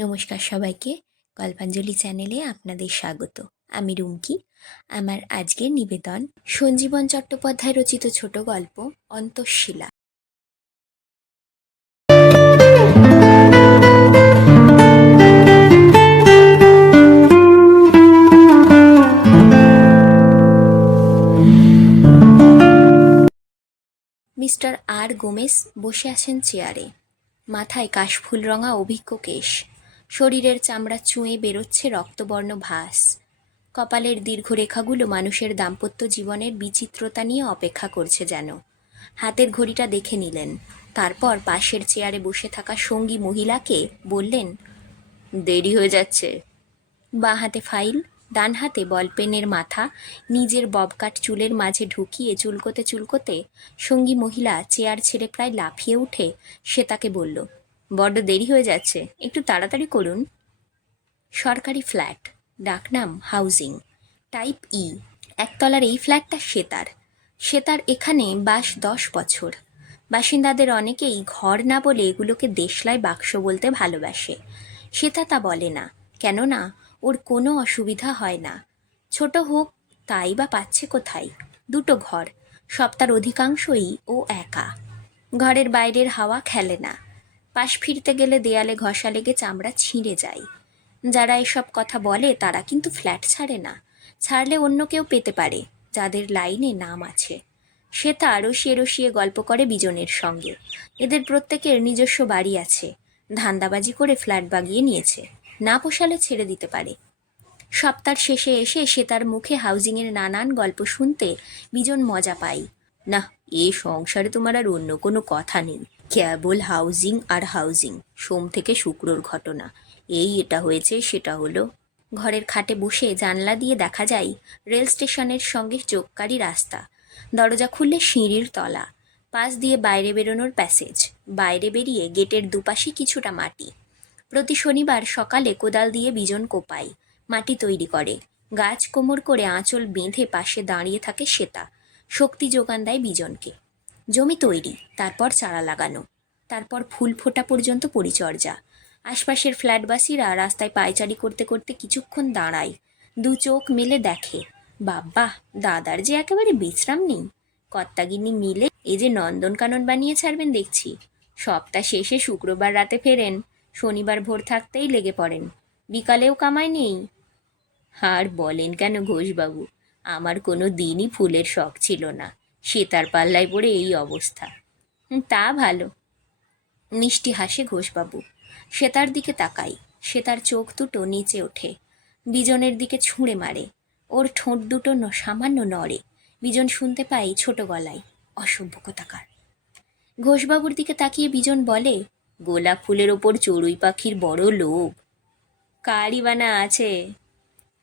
নমস্কার সবাইকে। গল্পাঞ্জলি চ্যানেলে আপনাদের স্বাগত। আমি রুমকি। আমার আজকের নিবেদন সঞ্জীবন চট্টোপাধ্যায় রচিত ছোট গল্প অন্তঃশিলা। মিস্টার আর গোমেস বসে আছেন চেয়ারে। মাথায় কাশফুল রঙা অভিজ্ঞ কেশ। শরীরের চামড়া চুঁয়ে বেরোচ্ছে রক্তবর্ণ ভাস। কপালের দীর্ঘরেখাগুলো মানুষের দাম্পত্য জীবনের বিচিত্রতা নিয়ে অপেক্ষা করছে যেন। হাতের ঘড়িটা দেখে নিলেন। তারপর পাশের চেয়ারে বসে থাকা সঙ্গী মহিলাকে বললেন, দেরি হয়ে যাচ্ছে। বাঁ হাতে ফাইল, ডান হাতে বলপেনের মাথা, নিজের ববকাট চুলের মাঝে ঢুকিয়ে চুলকোতে চুলকোতে সঙ্গী মহিলা চেয়ার ছেড়ে প্রায় লাফিয়ে উঠে সে তাকে বলল বড্ড দেরি হয়ে যাচ্ছে। একটু তাড়াতাড়ি করুন। সরকারি ফ্ল্যাট, ডাকনাম হাউজিং, টাইপ ই, একতলার এই ফ্ল্যাটটা সেতার। সেতার এখানে বাস দশ বছর। বাসিন্দাদের অনেকেই ঘর না বলে এগুলোকে দেশলাই বাক্স বলতে ভালোবাসে। সেতা তা বলে না, কেননা ওর কোনো অসুবিধা হয় না। ছোট হোক, তাই বা পাচ্ছে কোথায়? দুটো ঘর সপ্তাহের অধিকাংশই ও একা। ঘরের বাইরের হাওয়া খেলে না। পাশ ফিরতে গেলে দেয়ালে ঘষা লেগে চামড়া ছিঁড়ে যায়। যারা এসব কথা বলে, তারা কিন্তু ফ্ল্যাট ছাড়ে না। ছাড়লে অন্য কেউ পেতে পারে, যাদের লাইনে নাম আছে। সে তা রসিয়ে রসিয়ে গল্প করে বিজনের সঙ্গে। এদের প্রত্যেকের নিজস্ব বাড়ি আছে। ধান্দাবাজি করে ফ্ল্যাট বাগিয়ে নিয়েছে। না পোষালে ছেড়ে দিতে পারে। সপ্তাহ শেষে এসে সে তার মুখে হাউজিংয়ের নানান গল্প শুনতে বিজন মজা পাই না এ সংসারে তোমার আর অন্য কোনো কথা নেই। কেবল হাউজিং আর হাউজিং, সোম থেকে শুক্রর ঘটনা। এই এটা হয়েছে, সেটা হলো। ঘরের খাটে বসে জানলা দিয়ে দেখা যায়, রেল স্টেশনের সঙ্গে যোগকারী রাস্তা। দরজা খুললে সিঁড়ির তলা। পাশ দিয়ে বাইরে বেরোনোর প্যাসেজ। বাইরে বেরিয়ে গেটের দুপাশে কিছুটা মাটি। প্রতি শনিবার সকালে কোদাল দিয়ে বিজন কোপাই। মাটি তৈরি করে। গাছ কোমর করে আঁচল বেঁধে পাশে দাঁড়িয়ে থাকে শ্বেতা। শক্তি যোগান দেয় বিজনকে। জমি তৈরি, তারপর চারা লাগানো, তারপর ফুল ফোটা পর্যন্ত পরিচর্যা। আশপাশের ফ্ল্যাটবাসীরা রাস্তায় পায়চারি করতে করতে কিছুক্ষণ দাঁড়ায়, দু চোখ মেলে দেখে, বাব্বা, দাদার যে একেবারে বিশ্রাম নেই। কর্তাগিন্নি মিলে এই যে নন্দনকানন বানিয়ে ছাড়বেন দেখছি। সপ্তাহ শেষে শুক্রবার রাতে ফেরেন, শনিবার ভোর থাকতেই লেগে পড়েন, বিকালেও কামাই নেই। আর বলেন কেন ঘোষবাবু? আমার কোনো দিনই ফুলের শখ ছিল না। সেতার পাল্লায় পড়ে এই অবস্থা। তা ভালো। মিষ্টি হাসে ঘোষবাবু। সেতার দিকে তাকাই সেতার চোখ দুটো নিচে ওঠে। বিজনের দিকে ছুঁড়ে মারে। ওর ঠোঁট দুটো সামান্য নড়ে। বিজন শুনতে পাই ছোট গলায়, অসভ্য কথাকার? ঘোষবাবুর দিকে তাকিয়ে বিজন বলে, গোলাপ ফুলের ওপর চড়ুই পাখির বড় লোভ। কারই বানা আছে।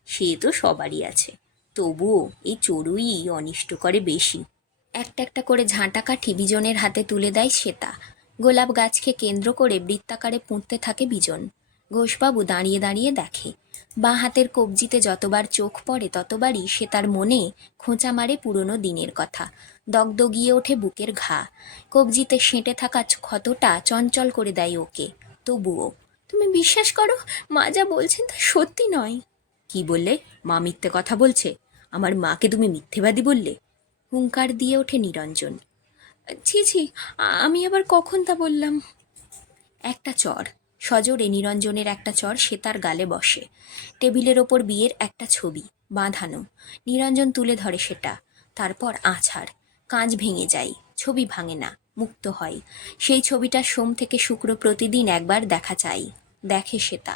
সে তো সবারই আছে। তবুও এই চড়ুই অনিষ্ট করে বেশি। একটা একটা করে ঝাঁটা কাঠি বিজনের হাতে তুলে দেয় শ্বেতা। গোলাপ গাছকে কেন্দ্র করে বৃত্তাকারে পুঁততে থাকে বিজন। ঘোষবাবু দাঁড়িয়ে দাঁড়িয়ে দেখে। বাঁ হাতের কবজিতে যতবার চোখ পড়ে ততবারই সে তার মনে খোঁচা মারে পুরনো দিনের কথা। দগদগিয়ে ওঠে বুকের ঘা। কবজিতে সেঁটে থাকা ক্ষতটা চঞ্চল করে দেয় ওকে। তবুও, তুমি বিশ্বাস করো, মা যা বলছেন তা সত্যি নয়। কি বললে? মা মিথ্যে কথা বলছে? আমার মাকে তুমি মিথ্যেবাদী বললে? হুঙ্কার দিয়ে ওঠে নিরঞ্জন। ছি ছি, আমি আবার কখন তা বললাম? একটা চর। সজোরে নিরঞ্জনের একটা চর সে তার গালে বসে। টেবিলের ওপর বিয়ের একটা ছবি, বাঁধানো। নিরঞ্জন তুলে ধরে সেটা। তারপর আছাড়। কাঁচ ভেঙে যায়। ছবি ভাঙে না, মুক্ত হয়। সেই ছবিটা সোম থেকে শুক্র প্রতিদিন একবার দেখা চাই। দেখে সেতা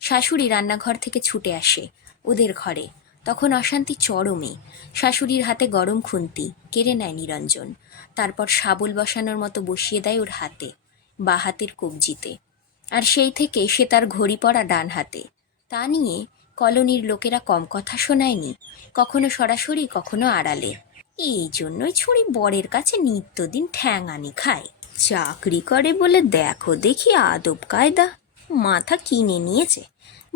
শাশুড়ি রান্নাঘর থেকে ছুটে আসে। ওদের ঘরে। তখন অশান্তি চরমে। শাশুড়ির হাতে গরম খুন্তি, কেড়ে নেয় নিরঞ্জন। তারপর শাবল বসানোর মতো বসিয়ে দেয় ওর হাতে, বা হাতের কবজিতে। আর সেই থেকে সে তার ঘড়ি পড়া ডান হাতে। তা নিয়ে কলোনির লোকেরা কম কথা শোনায়নি, কখনো সরাসরি, কখনো আড়ালে। এই জন্যই ছুরি বরের কাছে নিত্যদিন ঠ্যাঙানি খায়। চাকরি করে বলে দেখো দেখি আদব কায়দা। মাথা কিনে নিয়েছে।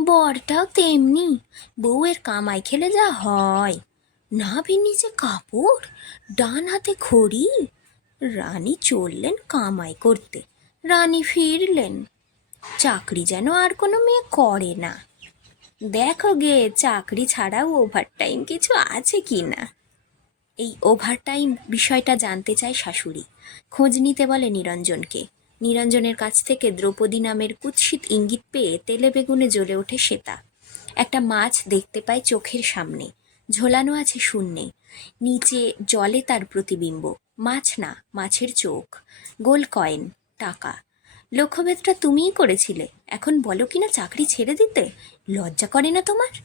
বরটাও তেমনি বউয়ের কামাই খেলে যা হয়। নাভি নিচে কাপড়, ডান হাতে খড়ি রানী চললেন কামাই করতে। রানী ফিরলেন। চাকরি যেন আর কোনো মেয়ে করে না। দেখো গে, চাকরি ছাড়াও ওভারটাইম কিছু আছে কি না? এই ওভারটাইম বিষয়টা জানতে চায় শাশুড়ি। খোঁজ নিতে বলে নিরঞ্জনকে। নিরঞ্জনের কাছ থেকে দ্রৌপদী নামের কুৎসিত ইঙ্গিত পেয়ে তেলে বেগুনে জ্বলে ওঠে শ্বেতা একটা মাছ দেখতে পায় চোখের সামনে। ঝোলানো আছে শূন্যে। নিচে জলে তার প্রতিবিম্ব। মাছ না, মাছের চোখ। গোল কয়েন, টাকা। লক্ষ্যভেদটা তুমিই করেছিলে। এখন বলো কিনা চাকরি ছেড়ে দিতে? লজ্জা করে না তোমার?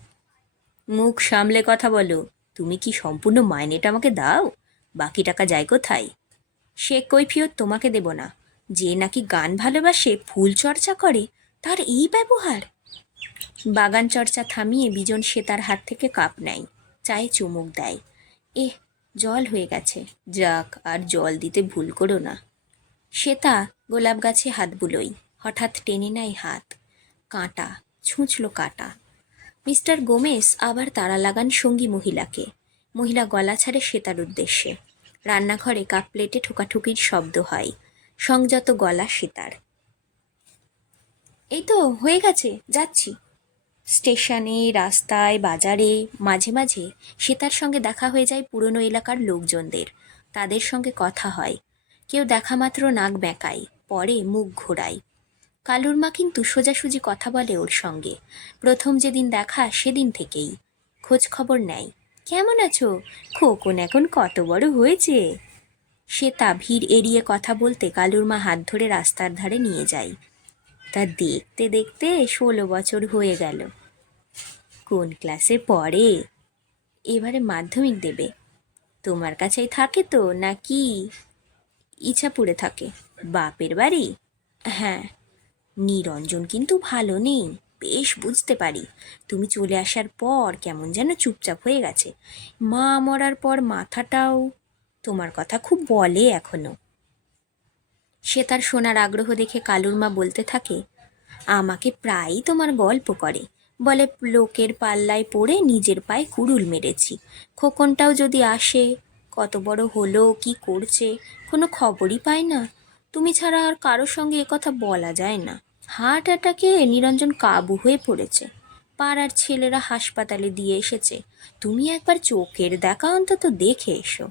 মুখ সামলে কথা বলো। তুমি কি সম্পূর্ণ মাইনেটা আমাকে দাও? বাকি টাকা যায় কোথায়? সে কৈফিয়ত তোমাকে দেব না। যে নাকি গান ভালোবাসে, ফুল চর্চা করে, তার এই ব্যবহার? বাগান চর্চা থামিয়ে বিজন সে তার হাত থেকে কাপ নেয়, চায়ে চুমুক দেয়। এহ, জল হয়ে গেছে। যাক, আর জল দিতে ভুল করো না। শ্বেতা, গোলাপ গাছে হাত বুলোই, হঠাৎ টেনে নেয় হাত। কাঁটা, ছুঁচলো কাঁটা। মিস্টার গোমেস আবার তাড়া লাগান সঙ্গী মহিলাকে। মহিলা গলা ছাড়ে শ্বেতার উদ্দেশ্যে। রান্নাঘরে কাপ প্লেটে ঠোকাঠুকির শব্দ হয়। সংযত গলা সীতার। এই তো, হয়ে গেছে, যাচ্ছি। স্টেশনে, রাস্তায়, বাজারে, মাঝে মাঝে সীতার সঙ্গে দেখা হয়ে যায় পুরনো এলাকার লোকজনদের। তাদের সঙ্গে কথা হয়। কেউ দেখা মাত্র নাক বেঁকায়, পরে মুখ ঘোরায়। কালুর মা কিন্তু সোজাসুজি কথা বলে ওর সঙ্গে। প্রথম যেদিন দেখা, সেদিন থেকেই। খোঁজ খবর নেয়। কেমন আছো? খোকন এখন কত বড় হয়েছে? সে তা ভিড় এড়িয়ে কথা বলতে কালুর মা হাত ধরে রাস্তার ধারে নিয়ে যায় তা দেখতে দেখতে ষোলো বছর হয়ে গেল। কোন ক্লাসে পড়ে? এবারে মাধ্যমিক দেবে। তোমার কাছেই থাকে তো, নাকি ইচ্ছাপুরে থাকে? বাপের বাড়ি? হ্যাঁ নিরঞ্জন কিন্তু ভালো নেই, বেশ বুঝতে পারি। তুমি চলে আসার পর কেমন যেন চুপচাপ হয়ে গেছে। মা মরার পর মাথাটাও তোমার কথা খুব বলে এখনও। সে তার শোনার আগ্রহ দেখে কালুর মা বলতে থাকে, আমাকে প্রায়ই তোমার গল্প করে। বলে, লোকের পাল্লায় পড়ে নিজের পায়ে কুড়ুল মেরেছি। খোকনটাও যদি আসে, কত বড় হলো, কি করছে, কোনো খবরই পায় না। তুমি ছাড়া আর কারোর সঙ্গে এ কথা বলা যায় না। হার্ট অ্যাটাকে নিরঞ্জন কাবু হয়ে পড়েছে। পাড়ার ছেলেরা হাসপাতালে দিয়ে এসেছে। তুমি একবার চোখের দেখা অন্তত দেখে এসো।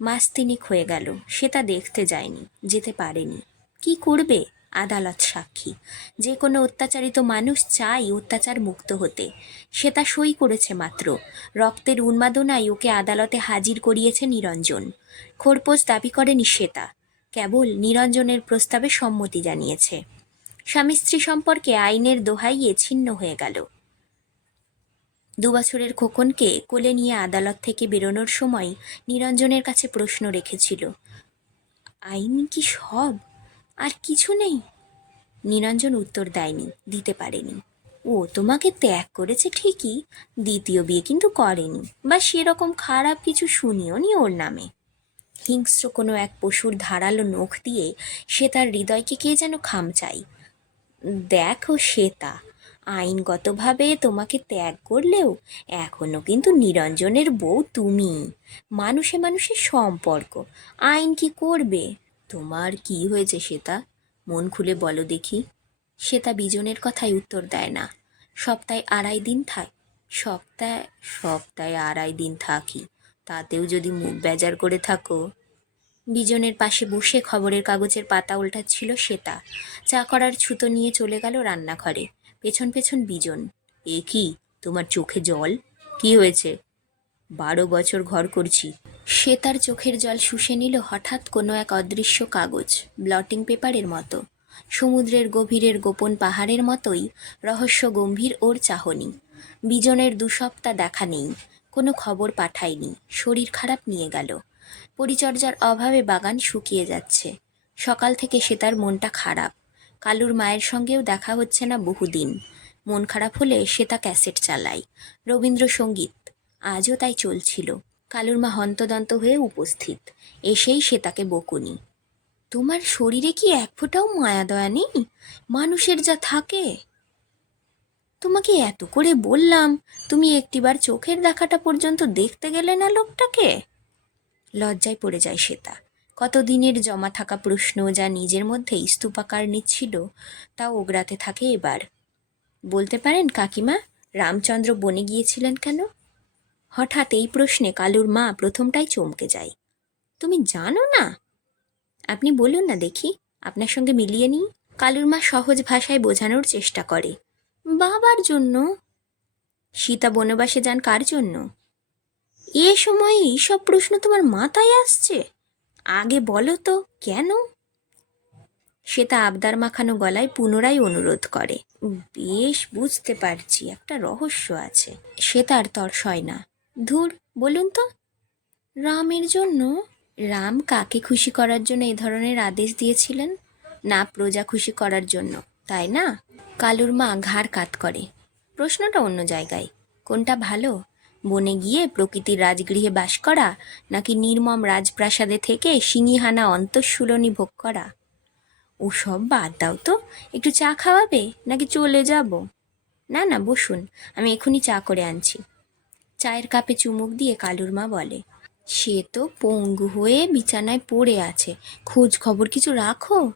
মাস তিনিক হয়ে গেল। সে তা দেখতে যায়নি, যেতে পারেনি। কি করবে? আদালত সাক্ষী। যে কোনো অত্যাচারিত মানুষ চাই অত্যাচার মুক্ত হতে। সে তা সই করেছে মাত্র। রক্তের উন্মাদনায় ওকে আদালতে হাজির করিয়েছে নিরঞ্জন। খোরপোশ দাবি করেনি শ্বেতা। কেবল নিরঞ্জনের প্রস্তাবে সম্মতি জানিয়েছে। স্বামী স্ত্রী সম্পর্কে আইনের দোহাইয়ে ছিন্ন হয়ে গেল। দুবছরের খোকনকে কোলে নিয়ে আদালত থেকে বেরোনোর সময় নিরঞ্জনের কাছে প্রশ্ন রেখেছিল, আইন কি সব? আর কিছু নেই? নিরঞ্জন উত্তর দেয়নি, দিতে পারেনি। ও তোমাকে ত্যাগ করেছে ঠিকই, দ্বিতীয় বিয়ে কিন্তু করেনি, বা সেরকম খারাপ কিছু শুনিও নি ওর নামে। হিংস্র কোনো এক পশুর ধারালো নখ দিয়ে সে তার হৃদয়কে কে যেন খামচাই দেখো শ্বেতা আইনগতভাবে তোমাকে ত্যাগ করলেও এখনও কিন্তু নিরঞ্জনের বউ তুমি। মানুষে মানুষের সম্পর্ক। আইন কি করবে? তোমার কি হয়েছে শ্বেতা? মন খুলে বলো দেখি। শ্বেতা বিজনের কথায় উত্তর দেয় না। সপ্তাহে আড়াই দিন থাক। সপ্তাহে সপ্তাহে আড়াই দিন থাকি। তাতেও যদি মুখ বেজার করে থাকো। বিজনের পাশে বসে খবরের কাগজের পাতা উল্টাচ্ছিল শ্বেতা। চা করার ছুতো নিয়ে চলে গেল রান্নাঘরে। পেছন পেছন বিজন। এ কি, তোমার চোখে জল? কি হয়েছে? বারো বছর ঘর করছি। সে তার চোখের জল শুষে নিল হঠাৎ কোনো এক অদৃশ্য কাগজ ব্লটিং পেপারের মতো। সমুদ্রের গভীরের গোপন পাহাড়ের মতোই রহস্য গম্ভীর ওর চাহনি। বিজনের দু সপ্তাহ দেখা নেই, কোনো খবর পাঠায়নি, শরীর খারাপ নিয়ে গেল। পরিচর্যার অভাবে বাগান শুকিয়ে যাচ্ছে। সকাল থেকে সে তার মনটা খারাপ। কালুর মায়ের সঙ্গেও দেখা হচ্ছে না বহুদিন। মন খারাপ হলে সে তা ক্যাসেট চালায়। রবীন্দ্রসঙ্গীত, আজও তাই চলছিল। কালুর মা হন্তদন্ত হয়ে উপস্থিত। এসেই সে তাকে বকুনি। তোমার শরীরে কি এক ফোঁটাও মায়া দয়া নেই? মানুষের যা থাকে। তোমাকে এত করে বললাম, তুমি একটিবার চোখের দেখাটা পর্যন্ত দেখতে গেলে না লোকটাকে? লজ্জায় পড়ে যায় শ্বেতা কতদিনের জমা থাকা প্রশ্ন যা নিজের মধ্যে স্তূপাকার নিচ্ছিল, তা ওগরাতে থাকে এবার। বলতে পারেন, কাকিমা, রামচন্দ্র বনে গিয়েছিলেন কেন? হঠাৎ এই প্রশ্নে কালুর মা প্রথমটাই চমকে যায়। তুমি জানো না? আপনি বলুন না দেখি, আপনার সঙ্গে মিলিয়ে নিই। কালুর মা সহজ ভাষায় বোঝানোর চেষ্টা করে। বাবার জন্য? সীতা বনবাসে যান কার জন্য? এ সময় এইসব প্রশ্ন তোমার মাথায় আসছে? আগে বলো তো, কেন? শ্বেতা আবদার মাখানো গলায় পুনরায় অনুরোধ করে। বেশ বুঝতে পারছি, একটা রহস্য আছে। শ্বেতার তর সয় না। ধুর, বলুন তো। রামের জন্য? রাম কাকে খুশি করার জন্য এ ধরনের আদেশ দিয়েছিলেন? না, প্রজা খুশি করার জন্য, তাই না? কালুর মা ঘাড় কাত করে। প্রশ্নটা অন্য জায়গায়। কোনটা ভালো? বনে গিয়ে প্রকৃতির রাজগৃহে বাস করা নাকি নির্মম রাজপ্রাসাদে থেকে সিঙিহানা অন্তঃসুলনি ভোগ করা? ওসব বাদ দাও তো। একটু চা খাওয়াবে নাকি চলে যাব? না না, বসুন, আমি এখনই চা করে আনছি। চায়ের কাপে চুমুক দিয়ে কালুর মা বলে, সে তো পঙ্গু হয়ে বিছানায় পড়ে আছে, খোঁজ খবর কিছু রাখো?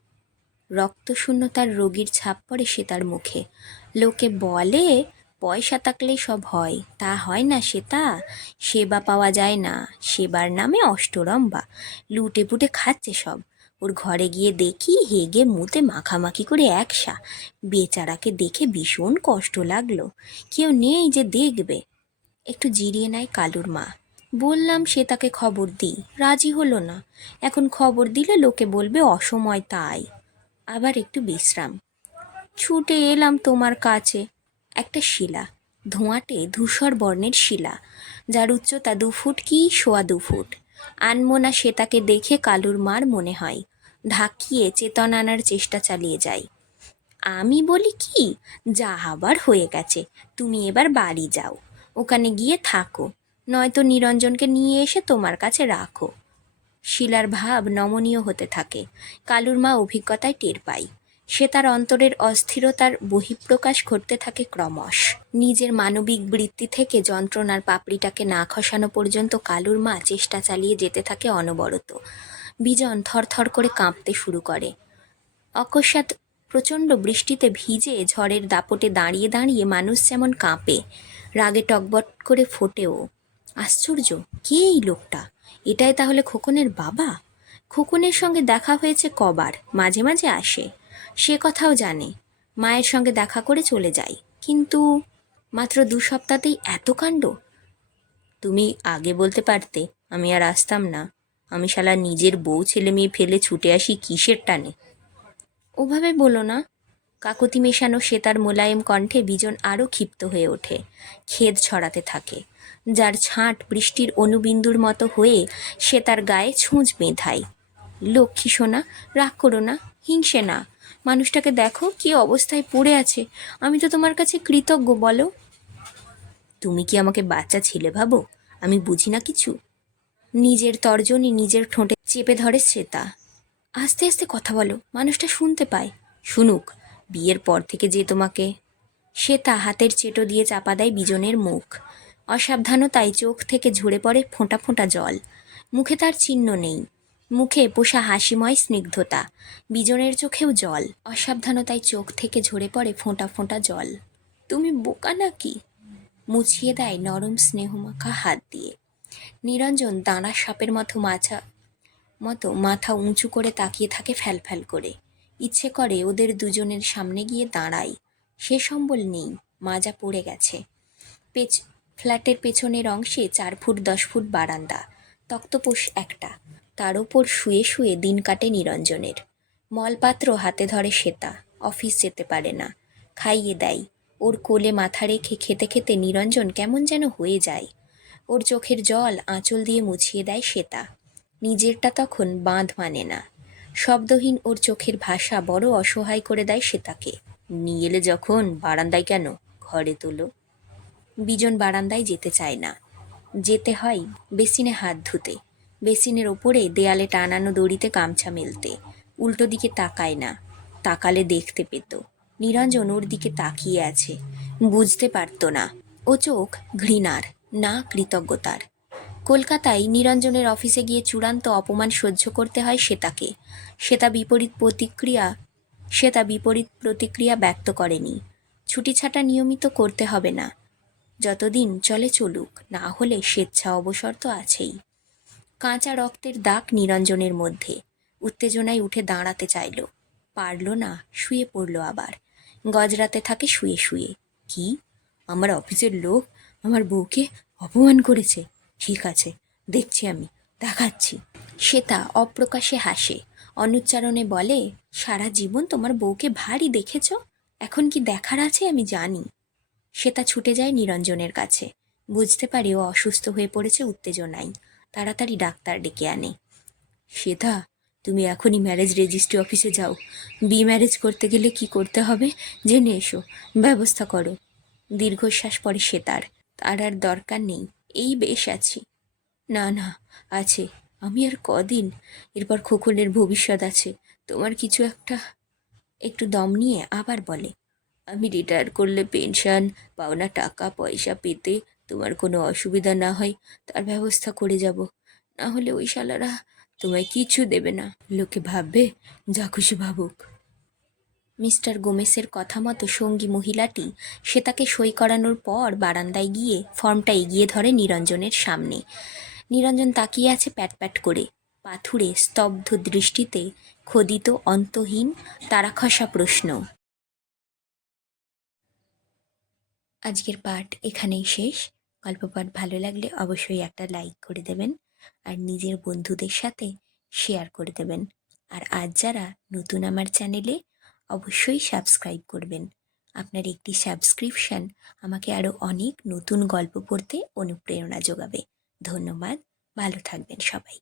রক্তশূন্যতার রোগীর ছাপ পড়ে সে তার মুখে। লোকে বলে পয়সা থাকলেই সব হয়। তা হয় না সেটা সেবা পাওয়া যায় না। সেবার নামে অষ্টরম্বা। লুটে পুটে খাচ্ছে সব। ওর ঘরে গিয়ে দেখি হেগে মুতে মাখামাখি করে একসা। বেচারাকে দেখে ভীষণ কষ্ট লাগল। কেউ নেই যে দেখবে। একটু জিরিয়ে নেয় কালুর মা। বললাম সে তাকে খবর দিই রাজি হলো না। এখন খবর দিলে লোকে বলবে অসময় তাই। আবার একটু বিশ্রাম। ছুটে এলাম তোমার কাছে। একটা শিলা। ধোঁয়াটে ধূসর বর্ণের শিলা, যার উচ্চতা দু ফুট কি সোয়া দু ফুট। আনমোনা সে তাকে দেখে কালুর মার মনে হয়, ঢাকিয়ে চেতন আনার চেষ্টা চালিয়ে যায়। আমি বলি কি, যা আবার হয়ে গেছে, তুমি এবার বাড়ি যাও, ওখানে গিয়ে থাকো, নয়তো নিরঞ্জনকে নিয়ে এসে তোমার কাছে রাখো। শিলার ভাব নমনীয় হতে থাকে, কালুর মা অভিজ্ঞতায় টের পায়। সে তার অন্তরের অস্থিরতার বহিঃপ্রকাশ ঘটতে থাকে ক্রমশ। নিজের মানবিক বৃত্তি থেকে যন্ত্রণার পাপড়িটাকে না খসানো পর্যন্ত কালুর মা চেষ্টা চালিয়ে যেতে থাকে অনবরত। বিজন থরথর করে কাঁপতে শুরু করে। অকস্মাৎ প্রচণ্ড বৃষ্টিতে ভিজে ঝড়ের দাপটে দাঁড়িয়ে দাঁড়িয়ে মানুষ যেমন কাঁপে, রাগে টকবট করে ফোটেও। আশ্চর্য, কে এই লোকটা? এটাই তাহলে খোকনের বাবা? খোকনের সঙ্গে দেখা হয়েছে কবার? মাঝে মাঝে আসে। সে কথাও জানে। মায়ের সঙ্গে দেখা করে চলে যায়। কিন্তু মাত্র দু সপ্তাহতেই এত কাণ্ড? তুমি আগে বলতে পারতে, আমি আর আসতাম না। আমি শালা নিজের বউ, ছেলে মেয়ে ফেলে ছুটে আসি কিসের টানে? ওভাবে বলো না। কাকুতি মেশানো সে তার মোলায়েম কণ্ঠে বিজন আরও ক্ষিপ্ত হয়ে ওঠে। খেদ ছড়াতে থাকে। যার ছাঁট বৃষ্টির অনুবিন্দুর মতো হয়ে সে তার গায়ে ছুঁচ বেঁধায়। লক্ষ্মী সোনা, রাগ করো না, হিংসে না। মানুষটাকে দেখো কি অবস্থায় পড়ে আছে। আমি তো তোমার কাছে কৃতজ্ঞ, বলো। তুমি কি আমাকে বাচ্চা ছেলে ভাবো? আমি বুঝি না কিছু। নিজের তর্জনী নিজের ঠোঁটে চেপে ধরে শ্বেতা। আস্তে আস্তে কথা বলো, মানুষটা শুনতে পায়। শুনুক, বিয়ের পর থেকে যে তোমাকে শ্বেতা হাতের চেটো দিয়ে চাপা দেয় বিজনের মুখ। অসাবধানতায় চোখ থেকে ঝরে পড়ে ফোঁটা ফোঁটা জল। মুখে তার চিহ্ন নেই। মুখে পোষা হাসিময় স্নিগ্ধতা, বিজনের চোখেও জল, অসাবধানতায় চোখ থেকে ঝরে পড়ে ফোঁটা ফোঁটা জল। তুমি বোকা নাকি? মুছিয়ে দেয় নরম স্নেহমাখা হাত দিয়ে। নিরঞ্জন দাঁড়া সাপের মতো মাছা, মতো মাথা উঁচু করে তাকিয়ে থাকে ফ্যালফ্যাল করে। ইচ্ছে করে ওদের দুজনের সামনে গিয়ে দাঁড়াই সে সম্বল নেই, মাজা পড়ে গেছে। পেছ ফ্ল্যাটের পেছনের অংশে চার ফুট দশ ফুট বারান্দা তক্তপোষ একটা। তার ওপর শুয়ে শুয়ে দিন কাটে নিরঞ্জনের। মলপাত্র হাতে ধরে শ্বেতা, অফিস যেতে পারে না, খাইয়ে দেয়। ওর কোলে মাথা রেখে খেতে খেতে নিরঞ্জন কেমন যেন হয়ে যায়। ওর চোখের জল আঁচল দিয়ে মুছিয়ে দেয় শ্বেতা। নিজেরটা তখন বাঁধ মানে না। শব্দহীন ওর চোখের ভাষা বড় অসহায় করে দেয় শ্বেতাকে। নিয়ে এলে যখন, বারান্দায় কেন? ঘরে তোলো। বিজন বারান্দায় যেতে চায় না। যেতে হয় বেসিনে হাত ধুতে। বেসিনের ওপরে দেয়ালে টানানো দড়িতে গামছা মেলতে। উল্টো দিকে তাকায় না, তাকালে দেখতে পেত। নিরঞ্জন ওর দিকে তাকিয়ে আছে, বুঝতে পারতো না। ও চোখ ঘৃণার, না কৃতজ্ঞতার। কলকাতায় নিরঞ্জনের অফিসে গিয়ে চূড়ান্ত অপমান সহ্য করতে হয় শ্বেতাকে। শ্বেতা বিপরীত প্রতিক্রিয়া, শ্বেতা বিপরীত প্রতিক্রিয়া ব্যক্ত করেনি। ছুটি ছাটা নিয়মিত করতে হবে না। যতদিন চলে চলুক, না হলে স্বেচ্ছা অবসর তো আছেই। কাঁচা রক্তের দাগ নিরঞ্জনের মধ্যে। উত্তেজনায় উঠে দাঁড়াতে চাইল। পারল না, শুয়ে পড়ল আবার। গজরাতে থাকে শুয়ে শুয়ে। কি? আমার অফিসের লোক আমার বউকে অপমান করেছে। ঠিক আছে, দেখছি আমি, দেখাচ্ছি। শ্বেতা অপ্রকাশে হাসে। অনুচ্চারণে বলে, সারা জীবন তোমার বউকে ভারী দেখেছ? এখন কি দেখার আছে আমি জানি। শ্বেতা ছুটে যায় নিরঞ্জনের কাছে। বুঝতে পারে ও অসুস্থ হয়ে পড়েছে উত্তেজনায়। তাড়াতাড়ি ডাক্তার ডেকে আনে। শ্বেতা, তুমি এখনই ম্যারেজ রেজিস্ট্রি অফিসে যাও। বি ম্যারেজ করতে গেলে কি করতে হবে জেনে এসো। ব্যবস্থা করো। দীর্ঘশ্বাস পরে শ্বেতার। তার আর দরকার নেই। এই বেশ আছি। না না, আছে। আমি আর কদিন? এরপর খোকনের ভবিষ্যৎ আছে। তোমার কিছু একটা একটু দম নিয়ে আবার বলে। আমি রিটায়ার করলে পেনশন পাওনা টাকা, পয়সা পেতে তোমার কোনো অসুবিধা না হয়, তার ব্যবস্থা করে যাব। না হলে ওই শালারা তোমায় কিছু দেবে না। লোকে ভাববে, যা খুশি ভাবুক। মিস্টার গোমেসের কথা মতো সঙ্গী মহিলাটি সে তাকে সই করানোর পর বারান্দায় গিয়ে ফর্মটা এগিয়ে ধরে নিরঞ্জনের সামনে। নিরঞ্জন তাকিয়ে আছে প্যাট প্যাট করে। পাথুরে স্তব্ধ দৃষ্টিতে খোদিত অন্তহীন তারাখসা প্রশ্ন। আজকের পাঠ এখানেই শেষ। গল্প পাঠ ভালো লাগলে অবশ্যই একটা লাইক করে দেবেন আর নিজের বন্ধুদের সাথে শেয়ার করে দেবেন। আর আজ যারা নতুন আমার চ্যানেলে অবশ্যই সাবস্ক্রাইব করবেন। আপনার একটি সাবস্ক্রিপশান আমাকে আরও অনেক নতুন গল্প পড়তে অনুপ্রেরণা যোগাবে। ধন্যবাদ, ভালো থাকবেন সবাই।